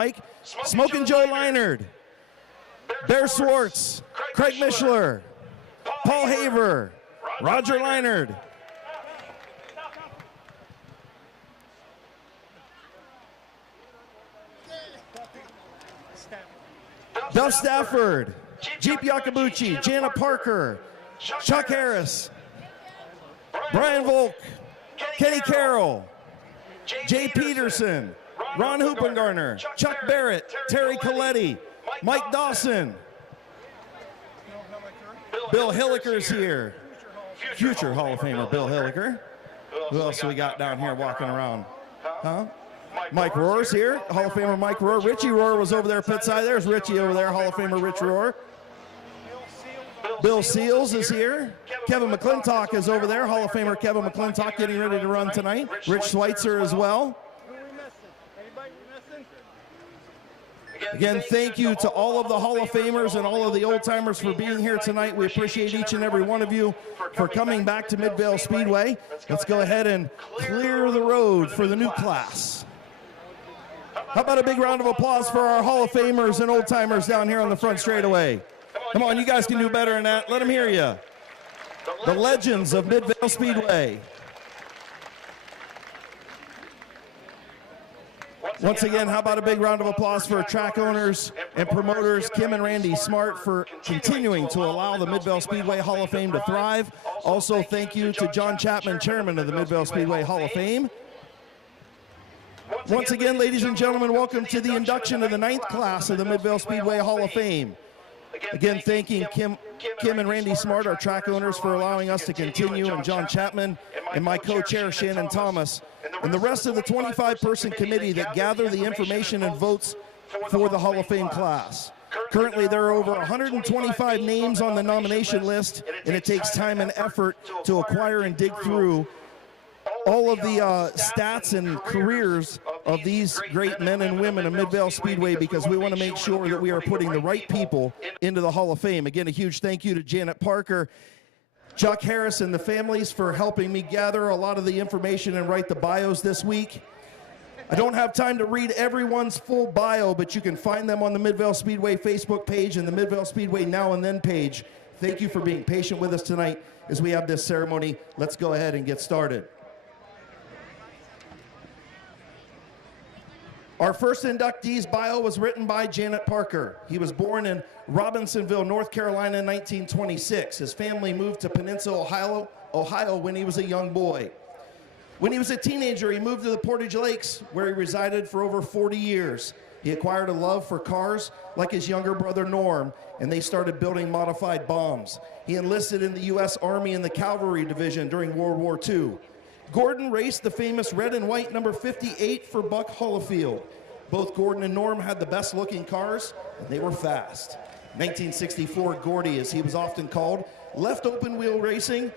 Mike, Smokin' Joe Leinard, Bear Swartz, Craig Mishler, Paul Haver, Roger Leinard, Duff Stafford, Jeep Yakabuchi, Jana Parker, Chuck Harris, Brian Volk, Kenny Carroll, Jay Peterson, Ron Hoopengarner, Chuck Barrett, Terry Coletti, Mike Dawson, Bill Hilliker's here, future Hall of Famer Bill Hilliker. Who else we got down here walking around? Huh? Mike Rohr's here, Hall of Famer Mike Rohr. Richie Rohr was over there pit side. There's Richie over there, Hall of Famer Rich Rohr. Bill Seals is here. Kevin McClintock is over there, Hall of Famer Kevin McClintock getting ready to run tonight. Rich Schweitzer as well. Again, thank you to all of the Hall of Famers and all of the old timers for being here tonight. We appreciate each and every one of you for coming back to Midvale Speedway. Let's go ahead and clear the road for the new class. How about a big round of applause for our Hall of Famers and old timers down here on the front straightaway? Come on, you guys can do better than that. Let them hear you. The legends of Midvale Speedway. Once again, how about a big round of applause for track owners and promoters, Kim and Randy Smart, for continuing to allow the Midvale Speedway Hall of Fame to thrive. Also, thank you to John Chapman, chairman of the Midvale Speedway Hall of Fame. Once again, ladies and gentlemen, welcome to the induction of the 9th class of the Midvale Speedway Hall of Fame. Again, thanking Kim and Randy Smart, our track owners, for allowing us to continue, and John Chapman and my co-chair, Shannon Thomas, and the rest of the 25-person committee that gather the information and votes for the Hall of Fame class. Currently, there are over 125 names on the nomination list, and it takes time and effort to acquire and dig through all of the stats and careers of these great men and women of Midvale Speedway, because we want to make sure that we are putting the right people into the Hall of Fame. Again, a huge thank you to Janet Parker, Chuck Harris, and the families for helping me gather a lot of the information and write the bios this week. I don't have time to read everyone's full bio, but you can find them on the Midvale Speedway Facebook page and the Midvale Speedway Now and Then page. Thank you for being patient with us tonight as we have this ceremony. Let's go ahead and get started. Our first inductee's bio was written by Janet Parker. He was born in Robinsonville, North Carolina in 1926. His family moved to Peninsula, Ohio when he was a young boy. When he was a teenager, he moved to the Portage Lakes, where he resided for over 40 years. He acquired a love for cars like his younger brother Norm, and they started building modified bombs. He enlisted in the U.S. Army in the Cavalry Division during World War II. Gordon raced the famous red and white number 58 for Buck Holofield. Both Gordon and Norm had the best looking cars, and they were fast. 1964, Gordy, as he was often called, left open wheel racing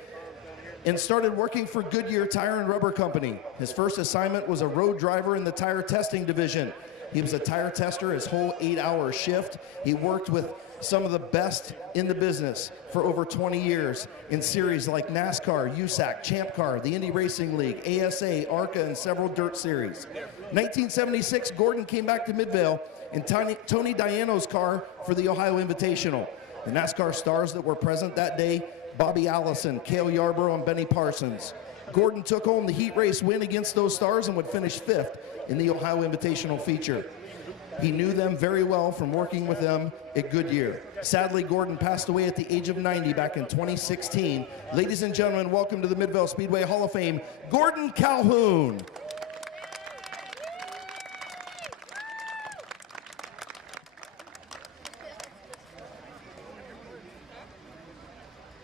and started working for Goodyear Tire and Rubber Company. His first assignment was a road driver in the tire testing division. He was a tire tester his whole 8-hour shift. He worked with some of the best in the business for over 20 years in series like NASCAR, USAC, Champ Car, the Indy Racing League, ASA, ARCA, and several dirt series. 1976, Gordon came back to Midvale in Tony Diano's car for the Ohio Invitational. The NASCAR stars that were present that day: Bobby Allison, Cale Yarborough, and Benny Parsons. Gordon took home the heat race win against those stars and would finish 5th in the Ohio Invitational feature. He knew them very well from working with them at Goodyear. Sadly, Gordon passed away at the age of 90 back in 2016. Ladies and gentlemen, welcome to the Midvale Speedway Hall of Fame, Gordon Calhoun.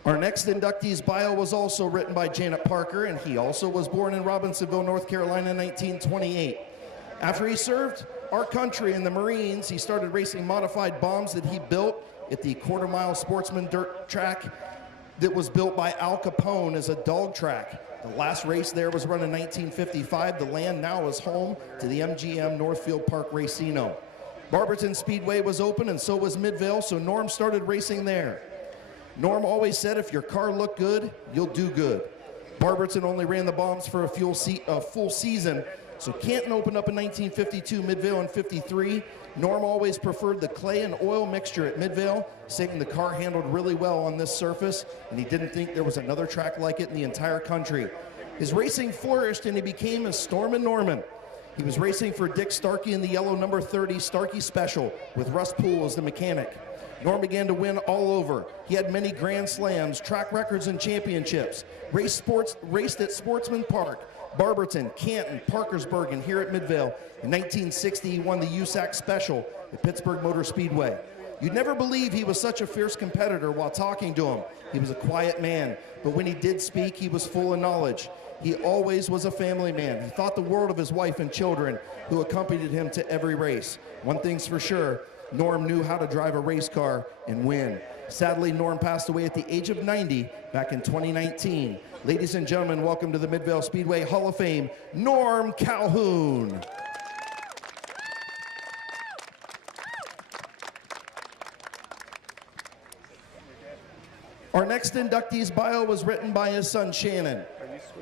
Our next inductee's bio was also written by Janet Parker, and he also was born in Robinsonville, North Carolina in 1928. After he served our country in the Marines, he started racing modified bombs that he built at the quarter-mile Sportsman dirt track that was built by Al Capone as a dog track. The last race there was run in 1955. The land now is home to the MGM Northfield Park Racino. Barberton Speedway was open, and so was Midvale, so Norm started racing there. Norm always said, if your car looked good, you'll do good. Barberton only ran the bombs for a full season, So Canton opened up in 1952, Midvale in 53. Norm always preferred the clay and oil mixture at Midvale, saying the car handled really well on this surface, and he didn't think there was another track like it in the entire country. His racing flourished, and he became a Storm and Norman. He was racing for Dick Starkey in the yellow number 30 Starkey Special with Russ Poole as the mechanic. Norm began to win all over. He had many Grand Slams, track records, and championships. Raced at Sportsman Park, Barberton, Canton, Parkersburg, and here at Midvale. In 1960, he won the USAC Special at Pittsburgh Motor Speedway. You'd never believe he was such a fierce competitor while talking to him. He was a quiet man, but when he did speak, he was full of knowledge. He always was a family man. He thought the world of his wife and children who accompanied him to every race. One thing's for sure, Norm knew how to drive a race car and win. Sadly, Norm passed away at the age of 90 back in 2019. Ladies and gentlemen, welcome to the Midvale Speedway Hall of Fame, Norm Calhoun. Our next inductee's bio was written by his son, Shannon.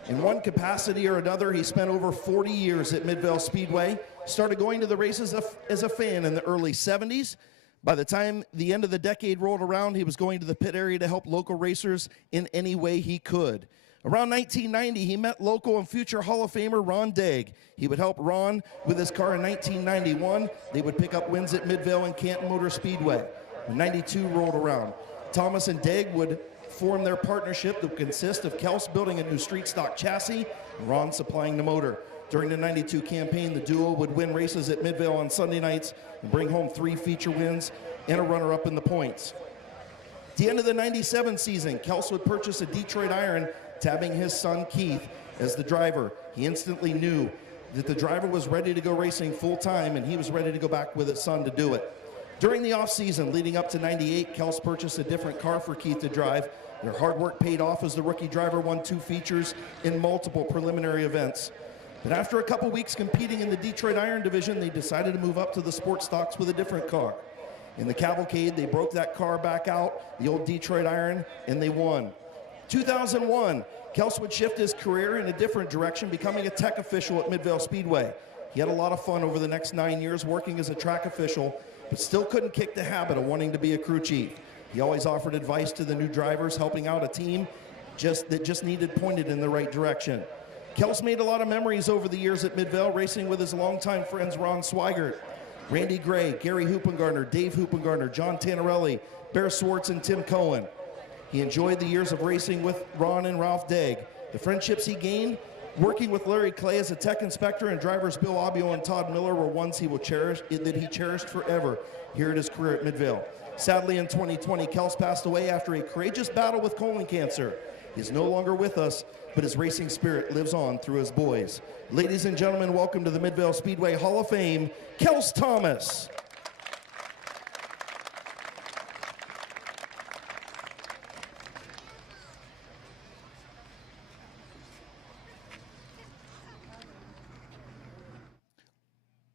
In one capacity or another, he spent over 40 years at Midvale Speedway, started going to the races as a fan in the early 70s. By the time the end of the decade rolled around, he was going to the pit area to help local racers in any way he could. Around 1990, he met local and future Hall of Famer Ron Daig. He would help Ron with his car in 1991. They would pick up wins at Midvale and Canton Motor Speedway. When 92 rolled around, Thomas and Daig would form their partnership that would consist of Kels building a new street stock chassis and Ron supplying the motor. During the 92 campaign, the duo would win races at Midvale on Sunday nights and bring home 3 feature wins and a runner-up in the points. At the end of the 97 season, Kels would purchase a Detroit Iron, tabbing his son Keith as the driver. He instantly knew that the driver was ready to go racing full-time, and he was ready to go back with his son to do it. During the off-season leading up to 98, Kels purchased a different car for Keith to drive. Their hard work paid off as the rookie driver won 2 features in multiple preliminary events. But after a couple weeks competing in the Detroit Iron division, they decided to move up to the sports stocks with a different car. In the cavalcade, they broke that car back out, the old Detroit Iron, and they won. 2001, Kels would shift his career in a different direction, becoming a tech official at Midvale Speedway. He had a lot of fun over the next 9 years working as a track official, but still couldn't kick the habit of wanting to be a crew chief. He always offered advice to the new drivers, helping out a team that just needed pointed in the right direction. Kels made a lot of memories over the years at Midvale, racing with his longtime friends Ron Swigert, Randy Gray, Gary Hoopengartner, Dave Hoopengartner, John Tannerelli, Bear Swartz, and Tim Cohen. He enjoyed the years of racing with Ron and Ralph Daig. The friendships he gained working with Larry Clay as a tech inspector and drivers Bill Abbio and Todd Miller were ones he cherished forever here at his career at Midvale. Sadly, in 2020, Kels passed away after a courageous battle with colon cancer. He's no longer with us, but his racing spirit lives on through his boys. Ladies and gentlemen, welcome to the Midvale Speedway Hall of Fame, Kels Thomas.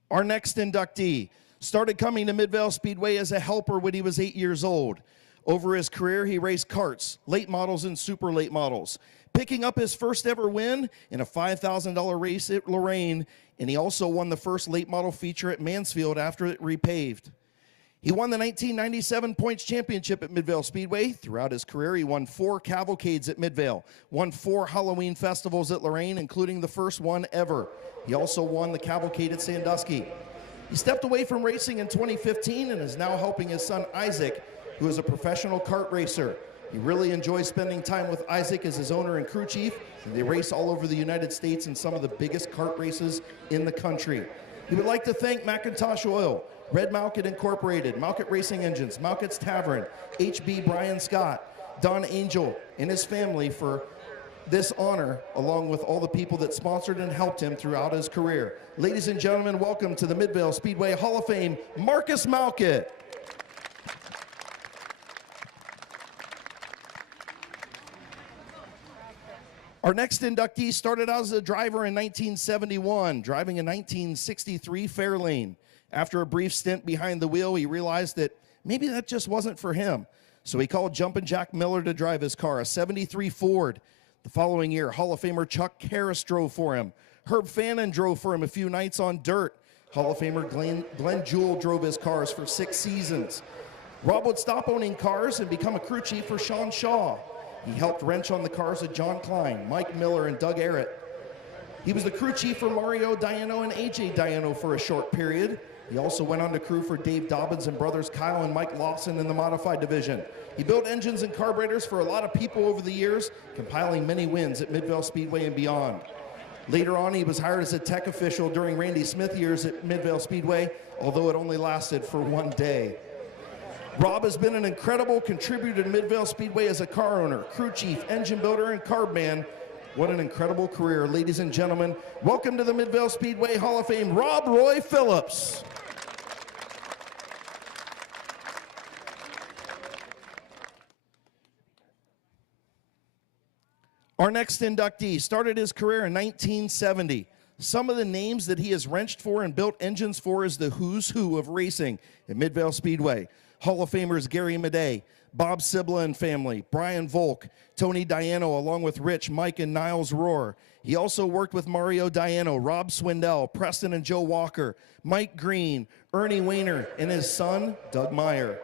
Our next inductee started coming to Midvale Speedway as a helper when he was 8 years old. Over his career, he raced karts, late models, and super late models, picking up his first ever win in a $5,000 race at Lorraine, and he also won the first late model feature at Mansfield after it repaved. He won the 1997 Points Championship at Midvale Speedway. Throughout his career, he won 4 cavalcades at Midvale, won 4 Halloween festivals at Lorraine, including the first one ever. He also won the cavalcade at Sandusky. He stepped away from racing in 2015 and is now helping his son Isaac, who is a professional kart racer. He really enjoys spending time with Isaac as his owner and crew chief, and they race all over the United States in some of the biggest kart races in the country. He would like to thank McIntosh Oil, Red Malkett Incorporated, Malkett Racing Engines, Malkett's Tavern, HB Brian Scott, Don Angel, and his family for this honor, along with all the people that sponsored and helped him throughout his career. Ladies and gentlemen, welcome to the Midvale Speedway Hall of Fame, Marcus Malkett. Our next inductee started out as a driver in 1971, driving a 1963 Fairlane. After a brief stint behind the wheel, he realized that maybe that just wasn't for him. So he called Jumpin' Jack Miller to drive his car, a 73 Ford. The following year, Hall of Famer Chuck Harris drove for him. Herb Fannin drove for him a few nights on dirt. Hall of Famer Glenn Jewell drove his cars for 6 seasons. Rob would stop owning cars and become a crew chief for Sean Shaw. He helped wrench on the cars of John Klein, Mike Miller, and Doug Arrett. He was the crew chief for Mario Diano and AJ Diano for a short period. He also went on to crew for Dave Dobbins and brothers Kyle and Mike Lawson in the modified division. He built engines and carburetors for a lot of people over the years, compiling many wins at Midvale Speedway and beyond. Later on, he was hired as a tech official during Randy Smith years at Midvale Speedway, although it only lasted for 1 day. Rob has been an incredible contributor to Midvale Speedway as a car owner, crew chief, engine builder, and carb man. What an incredible career. Ladies and gentlemen, welcome to the Midvale Speedway Hall of Fame, Rob Roy Phillips. Our next inductee started his career in 1970. Some of the names that he has wrenched for and built engines for is the who's who of racing at Midvale Speedway. Hall of Famers Gary Madej, Bob Sibla and family, Brian Volk, Tony Diano, along with Rich, Mike, and Niles Rohr. He also worked with Mario Diano, Rob Swindell, Preston and Joe Walker, Mike Green, Ernie Weiner, and his son, Doug Meyer.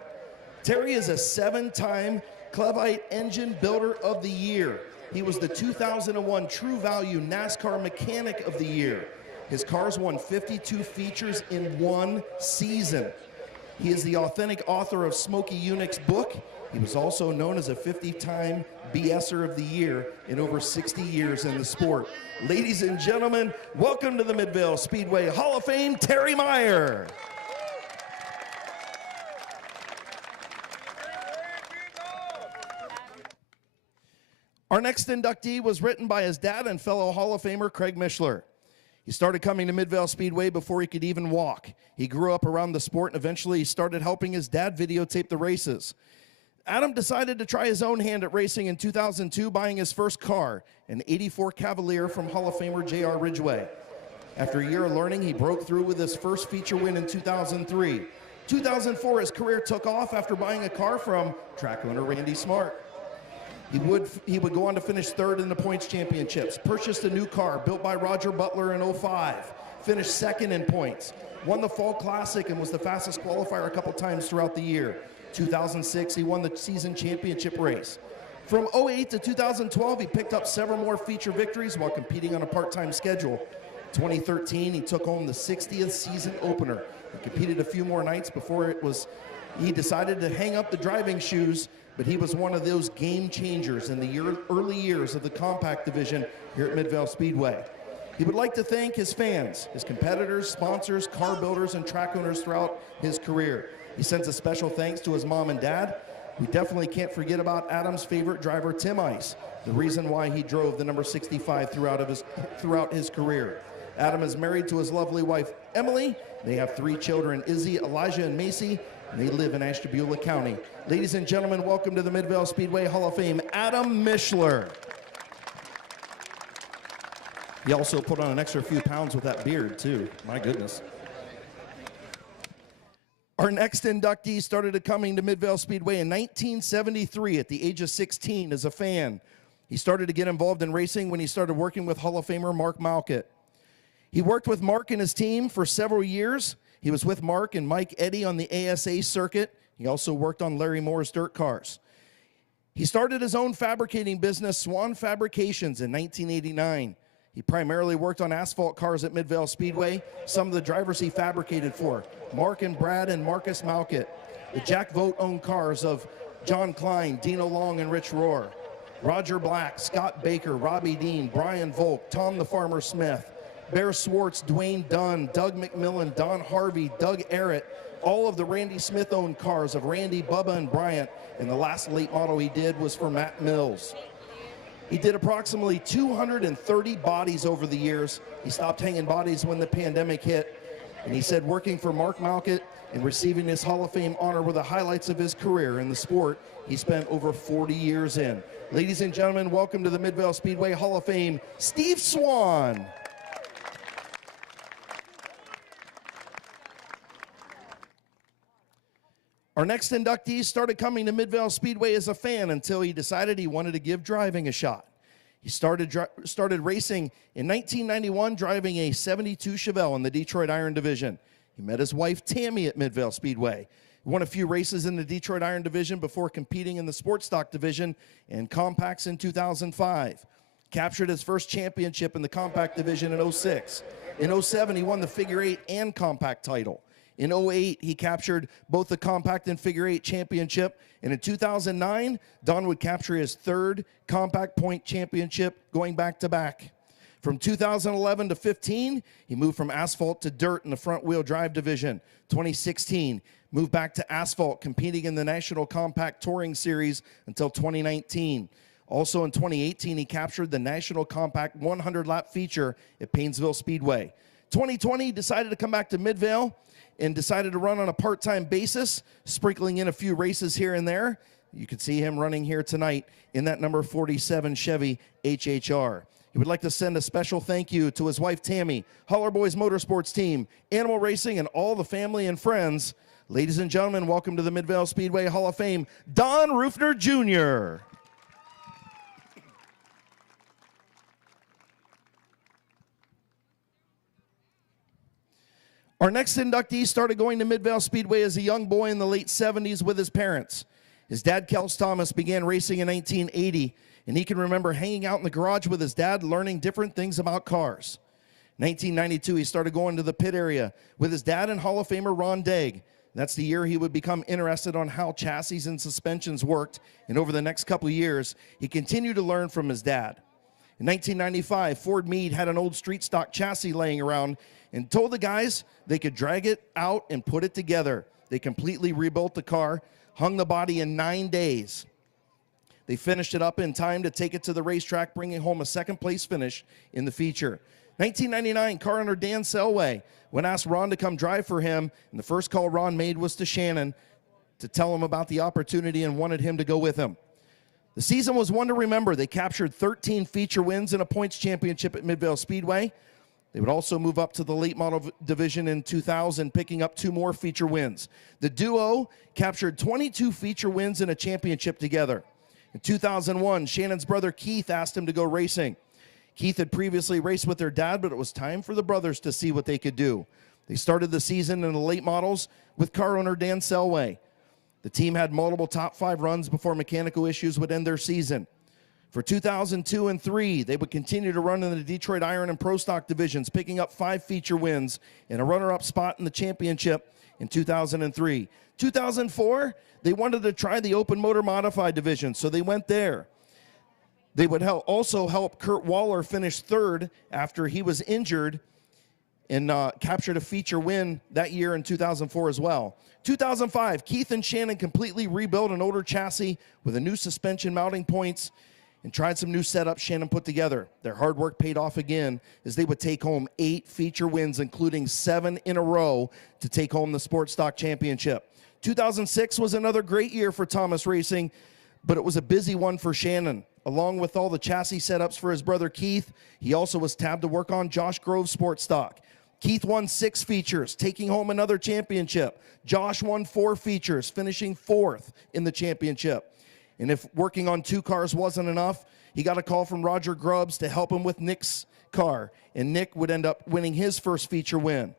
Terry is a 7-time Clevite Engine Builder of the Year. He was the 2001 True Value NASCAR Mechanic of the Year. His cars won 52 features in 1 season. He is the authentic author of Smokey Yunick's book. He was also known as a 50-time BSer of the Year in over 60 years in the sport. Ladies and gentlemen, welcome to the Midvale Speedway Hall of Fame, Terry Meyer. Our next inductee was written by his dad and fellow Hall of Famer Craig Mishler. He started coming to Midvale Speedway before he could even walk. He grew up around the sport and eventually he started helping his dad videotape the races. Adam decided to try his own hand at racing in 2002, buying his first car, an '84 Cavalier from Hall of Famer J.R. Ridgway. After a year of learning, he broke through with his first feature win in 2003. 2004, his career took off after buying a car from track owner Randy Smart. He would go on to finish 3rd in the points championships, purchased a new car built by Roger Butler in '05, finished 2nd in points, won the Fall Classic and was the fastest qualifier a couple times throughout the year. 2006, he won the season championship race. From '08 to 2012, he picked up several more feature victories while competing on a part-time schedule. 2013, he took home the 60th season opener. He competed a few more nights before he decided to hang up the driving shoes, but he was one of those game changers in the early years of the compact division here at Midvale Speedway. He would like to thank his fans, his competitors, sponsors, car builders, and track owners throughout his career. He sends a special thanks to his mom and dad. We definitely can't forget about Adam's favorite driver, Tim Ice, the reason why he drove the number 65 throughout his career. Adam is married to his lovely wife, Emily. They have 3 children, Izzy, Elijah, and Macy, and they live in Ashtabula County. Ladies and gentlemen, welcome to the Midvale Speedway Hall of Fame, Adam Mishler. He also put on an extra few pounds with that beard, too. My goodness. Our next inductee started coming to Midvale Speedway in 1973 at the age of 16 as a fan. He started to get involved in racing when he started working with Hall of Famer Mark Malkett. He worked with Mark and his team for several years. He was with Mark and Mike Eddy on the ASA circuit. He also worked on Larry Moore's dirt cars. He started his own fabricating business, Swan Fabrications, in 1989. He primarily worked on asphalt cars at Midvale Speedway. Some of the drivers he fabricated for, Mark and Brad and Marcus Malkett. The Jack Vogt-owned cars of John Klein, Dino Long, and Rich Rohr. Roger Black, Scott Baker, Robbie Dean, Brian Volk, Tom the Farmer Smith, Bear Swartz, Dwayne Dunn, Doug McMillan, Don Harvey, Doug Arrett, all of the Randy Smith-owned cars of Randy, Bubba, and Bryant. And the last late model he did was for Matt Mills. He did approximately 230 bodies over the years. He stopped hanging bodies when the pandemic hit. And he said working for Mark Malkett and receiving his Hall of Fame honor were the highlights of his career in the sport he spent over 40 years in. Ladies and gentlemen, welcome to the Midvale Speedway Hall of Fame, Steve Swan. Our next inductee started coming to Midvale Speedway as a fan until he decided he wanted to give driving a shot. He started racing in 1991, driving a 72 Chevelle in the Detroit Iron Division. He met his wife, Tammy, at Midvale Speedway. He won a few races in the Detroit Iron Division before competing in the Sports Stock Division and Compacts in 2005. Captured his first championship in the Compact Division in 06. In 07, he won the Figure 8 and Compact title. In 08, he captured both the Compact and Figure 8 championship. And in 2009, Don would capture his third Compact Point championship going back-to-back. From 2011 to 15, he moved from asphalt to dirt in the front-wheel drive division. 2016, moved back to asphalt, competing in the National Compact Touring Series until 2019. Also in 2018, he captured the National Compact 100-lap feature at Paynesville Speedway. 2020, he decided to come back to Midvale and decided to run on a part-time basis, sprinkling in a few races here and there. You can see him running here tonight in that number 47 Chevy HHR. He would like to send a special thank you to his wife, Tammy, Holler Boys Motorsports team, Animal Racing, and all the family and friends. Ladies and gentlemen, welcome to the Midvale Speedway Hall of Fame, Don Rufner Jr. Our next inductee started going to Midvale Speedway as a young boy in the late 70s with his parents. His dad, Kels Thomas, began racing in 1980, and he can remember hanging out in the garage with his dad, learning different things about cars. 1992, he started going to the pit area with his dad and Hall of Famer Ron Degg. That's the year he would become interested on how chassis and suspensions worked, and over the next couple of years, he continued to learn from his dad. In 1995, Ford Meade had an old street stock chassis laying around and told the guys they could drag it out and put it together. They completely rebuilt the car, hung the body in 9 days. They finished it up in time to take it to the racetrack, bringing home a second-place finish in the feature. 1999, car owner Dan Selway, when asked Ron to come drive for him, and the first call Ron made was to Shannon to tell him about the opportunity and wanted him to go with him. The season was one to remember. They captured 13 feature wins and a points championship at Midvale Speedway. They would also move up to the late model division in 2000, picking up 2 more feature wins. The duo captured 22 feature wins and a championship together. In 2001, Shannon's brother Keith asked him to go racing. Keith had previously raced with their dad, but it was time for the brothers to see what they could do. They started the season in the late models with car owner Dan Selway. The team had multiple top 5 runs before mechanical issues would end their season. For 2002 and 3, they would continue to run in the Detroit Iron and Pro Stock divisions, picking up 5 feature wins and a runner-up spot in the championship in 2003. 2004, they wanted to try the open motor modified division, so they went there. They would also help Kurt Waller finish 3rd after he was injured and captured a feature win that year in 2004 as well. 2005, Keith and Shannon completely rebuilt an older chassis with a new suspension mounting points and tried some new setups Shannon put together. Their hard work paid off again as they would take home 8 feature wins, including 7 in a row to take home the Sports Stock Championship. 2006 was another great year for Thomas Racing, but it was a busy one for Shannon. Along with all the chassis setups for his brother Keith, he also was tabbed to work on Josh Grove's Sports Stock. Keith won 6 features, taking home another championship. Josh won 4 features, finishing 4th in the championship. And if working on 2 cars wasn't enough, he got a call from Roger Grubbs to help him with Nick's car, and Nick would end up winning his first feature win.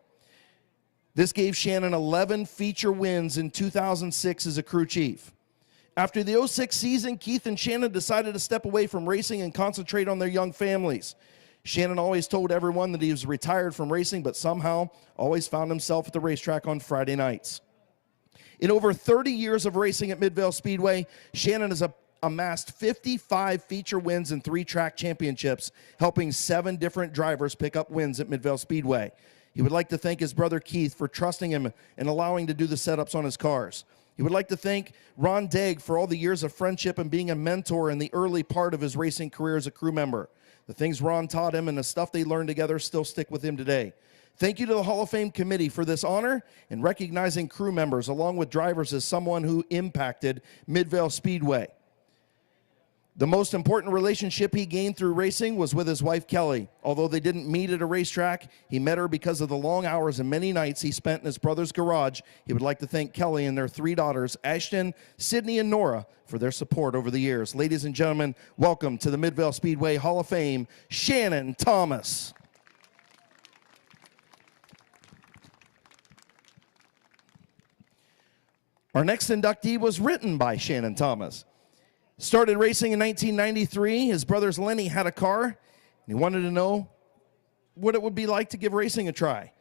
This gave Shannon 11 feature wins in 2006 as a crew chief. After the 06 season, Keith and Shannon decided to step away from racing and concentrate on their young families. Shannon always told everyone that he was retired from racing, but somehow always found himself at the racetrack on Friday nights. In over 30 years of racing at Midvale Speedway, Shannon has amassed 55 feature wins and 3 track championships, helping 7 different drivers pick up wins at Midvale Speedway. He would like to thank his brother Keith for trusting him and allowing to do the setups on his cars. He would like to thank Ron Degg for all the years of friendship and being a mentor in the early part of his racing career as a crew member. The things Ron taught him and the stuff they learned together still stick with him today. Thank you to the Hall of Fame committee for this honor and recognizing crew members along with drivers as someone who impacted Midvale Speedway. The most important relationship he gained through racing was with his wife, Kelly. Although they didn't meet at a racetrack, he met her because of the long hours and many nights he spent in his brother's garage. He would like to thank Kelly and their 3 daughters, Ashton, Sydney, and Nora, for their support over the years. Ladies and gentlemen, welcome to the Midvale Speedway Hall of Fame, Shannon Thomas. Our next inductee was written by Shannon Thomas. Started racing in 1993. His brothers Lenny had a car, and he wanted to know what it would be like to give racing a try.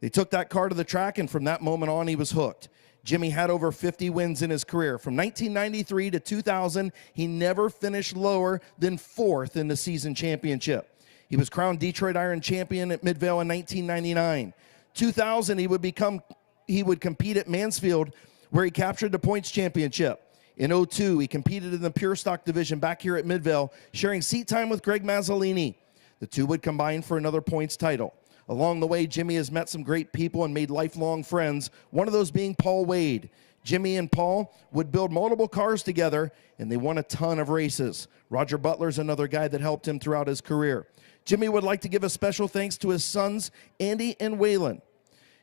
They took that car to the track, and from that moment on, he was hooked. Jimmy had over 50 wins in his career. From 1993 to 2000, he never finished lower than 4th in the season championship. He was crowned Detroit Iron champion at Midvale in 1999. 2000, he would compete at Mansfield, where he captured the points championship. In 2002, he competed in the pure stock division back here at Midvale, sharing seat time with Greg Mazzolini. The two would combine for another points title. Along the way, Jimmy has met some great people and made lifelong friends, one of those being Paul Wade. Jimmy and Paul would build multiple cars together, and they won a ton of races. Roger Butler's another guy that helped him throughout his career. Jimmy would like to give a special thanks to his sons, Andy and Waylon.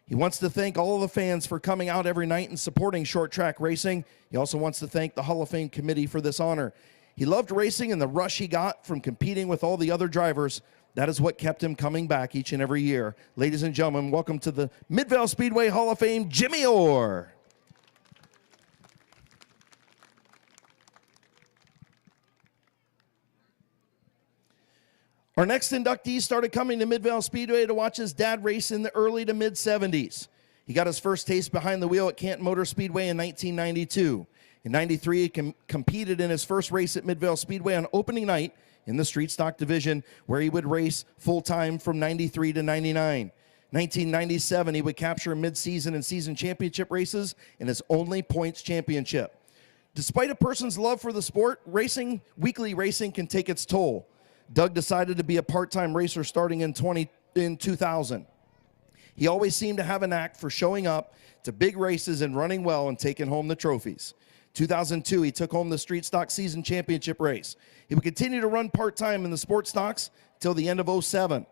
He wants to thank all of the fans for coming out every night and supporting short track racing. He also wants to thank the Hall of Fame committee for this honor. He loved racing and the rush he got from competing with all the other drivers. That is what kept him coming back each and every year. Ladies and gentlemen, welcome to the Midvale Speedway Hall of Fame, Jimmy Orr. Our next inductee started coming to Midvale Speedway to watch his dad race in the early to mid-70s. He got his first taste behind the wheel at Canton Motor Speedway in 1992. In 93, he competed in his first race at Midvale Speedway on opening night in the street stock division, where he would race full-time from 93 to 99. 1997, he would capture mid-season and season championship races in his only points championship. Despite a person's love for the sport, weekly racing can take its toll. Doug decided to be a part-time racer starting in 2000. He always seemed to have a knack for showing up to big races and running well and taking home the trophies. 2002, he took home the street stock season championship race. He would continue to run part-time in the sports stocks till the end of 2007.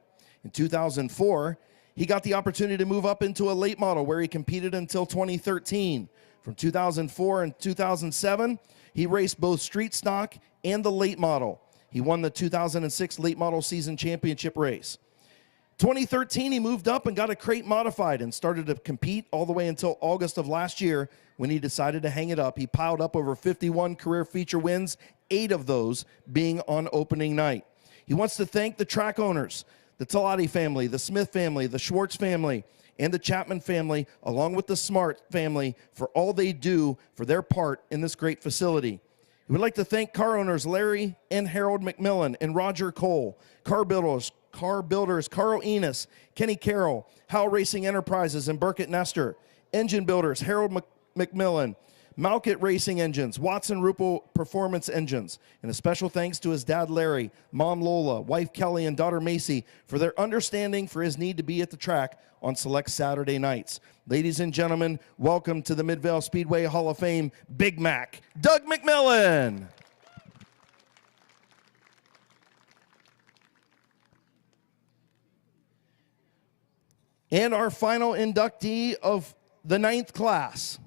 In 2004, he got the opportunity to move up into a late model where he competed until 2013. From 2004 and 2007, he raced both street stock and the late model. He won the 2006 late model season championship race. 2013, he moved up and got a crate modified and started to compete all the way until August of last year when he decided to hang it up. He piled up over 51 career feature wins, 8 of those being on opening night. He wants to thank the track owners, the Talati family, the Smith family, the Schwartz family, and the Chapman family, along with the Smart family, for all they do for their part in this great facility. We would like to thank car owners Larry and Harold McMillan and Roger Cole, car builders Carl Enos, Kenny Carroll, Howe Racing Enterprises, and Burkett Nestor, engine builders Harold McMillan, Malkett Racing Engines, Watson Ruppel Performance Engines, and a special thanks to his dad Larry, mom Lola, wife Kelly, and daughter Macy for their understanding for his need to be at the track on select Saturday nights. Ladies and gentlemen, welcome to the Midvale Speedway Hall of Fame, Big Mac, Doug McMillan. And our final inductee of the 9th class.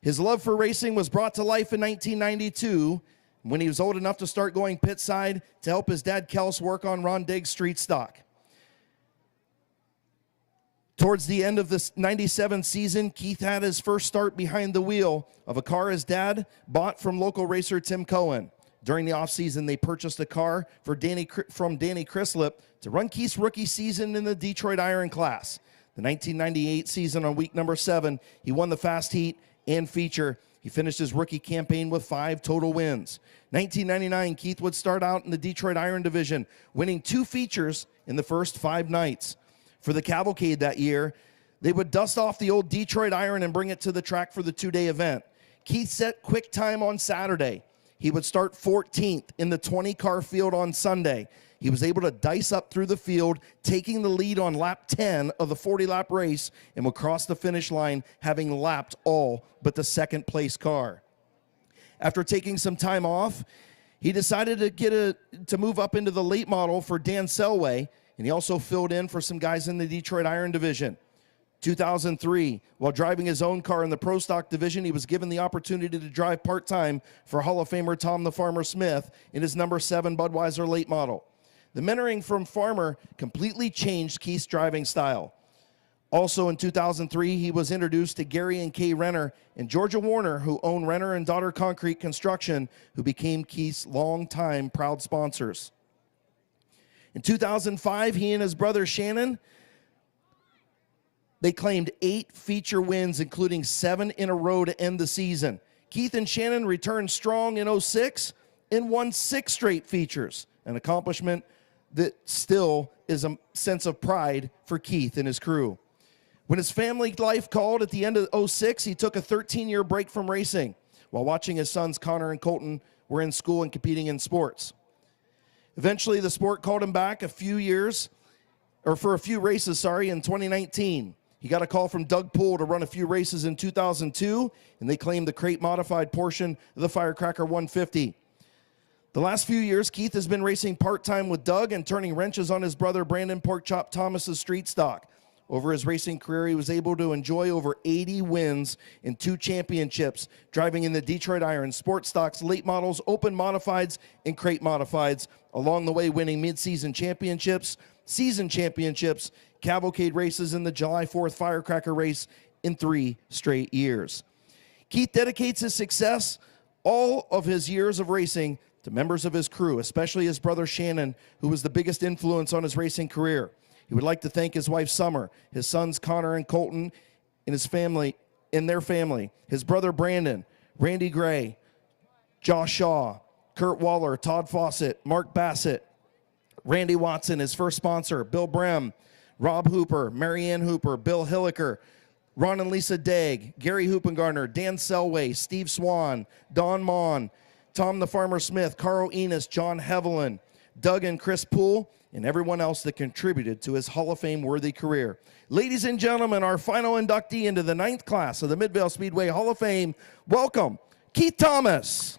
His love for racing was brought to life in 1992 when he was old enough to start going pit side to help his dad Kels work on Ron Diggs' street stock. Towards the end of this 97 season, Keith had his first start behind the wheel of a car his dad bought from local racer Tim Cohen. During the offseason, they purchased a car from Danny Crislip to run Keith's rookie season in the Detroit Iron class. The 1998 season on week number 7, he won the fast heat and feature. He finished his rookie campaign with 5 total wins. 1999, Keith would start out in the Detroit Iron division, winning 2 features in the first 5 nights. For the cavalcade that year, they would dust off the old Detroit Iron and bring it to the track for the 2-day event. Keith set quick time on Saturday. He would start 14th in the 20-car field on Sunday. He was able to dice up through the field, taking the lead on lap 10 of the 40-lap race, and would cross the finish line, having lapped all but the second-place car. After taking some time off, He decided to move up into the late model for Dan Selway, and he also filled in for some guys in the Detroit Iron division. 2003, while driving his own car in the Pro Stock division, he was given the opportunity to drive part-time for Hall of Famer Tom the Farmer Smith in his number 7 Budweiser late model. The mentoring from Farmer completely changed Keith's driving style. Also in 2003, he was introduced to Gary and Kay Renner and Georgia Warner, who own Renner and Daughter Concrete Construction, who became Keith's longtime proud sponsors. In 2005, he and his brother Shannon, they claimed 8 feature wins, including 7 in a row to end the season. Keith and Shannon returned strong in 06 and won 6 straight features, an accomplishment that still is a sense of pride for Keith and his crew. When his family life called at the end of 06, he took a 13-year break from racing while watching his sons Connor and Colton were in school and competing in sports. Eventually, the sport called him back for a few races, in 2019. He got a call from Doug Poole to run a few races in 2002, and they claimed the crate modified portion of the Firecracker 150. The last few years, Keith has been racing part-time with Doug and turning wrenches on his brother Brandon Porkchop Thomas's street stock. Over his racing career, he was able to enjoy over 80 wins in 2 championships, driving in the Detroit Iron, Sports Stocks, Late Models, Open Modifieds, and Crate Modifieds, along the way winning mid-season championships, season championships, cavalcade races, in the July 4th Firecracker race in 3 straight years. Keith dedicates his success, all of his years of racing, to members of his crew, especially his brother Shannon, who was the biggest influence on his racing career. He would like to thank his wife Summer, his sons Connor and Colton, and their family, his brother Brandon, Randy Gray, Josh Shaw, Kurt Waller, Todd Fawcett, Mark Bassett, Randy Watson, his first sponsor, Bill Brem, Rob Hooper, Marianne Hooper, Bill Hilliker, Ron and Lisa Dagg, Gary Hoopengartner, Dan Selway, Steve Swan, Don Mon, Tom the Farmer Smith, Carl Enos, John Hevelin, Doug and Chris Poole, and everyone else that contributed to his Hall of Fame-worthy career. Ladies and gentlemen, our final inductee into the 9th class of the Midvale Speedway Hall of Fame, welcome, Keith Thomas.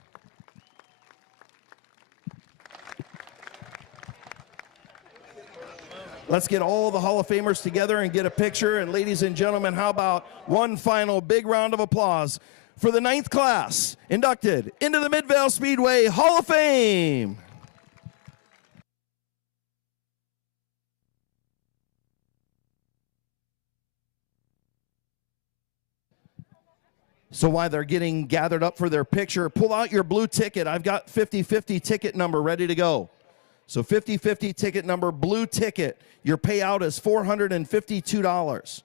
Let's get all the Hall of Famers together and get a picture. And ladies and gentlemen, how about one final big round of applause for the 9th class inducted into the Midvale Speedway Hall of Fame. So while they're getting gathered up for their picture, pull out your blue ticket. I've got 50-50 ticket number ready to go. So 50-50 ticket number, blue ticket. Your payout is $452.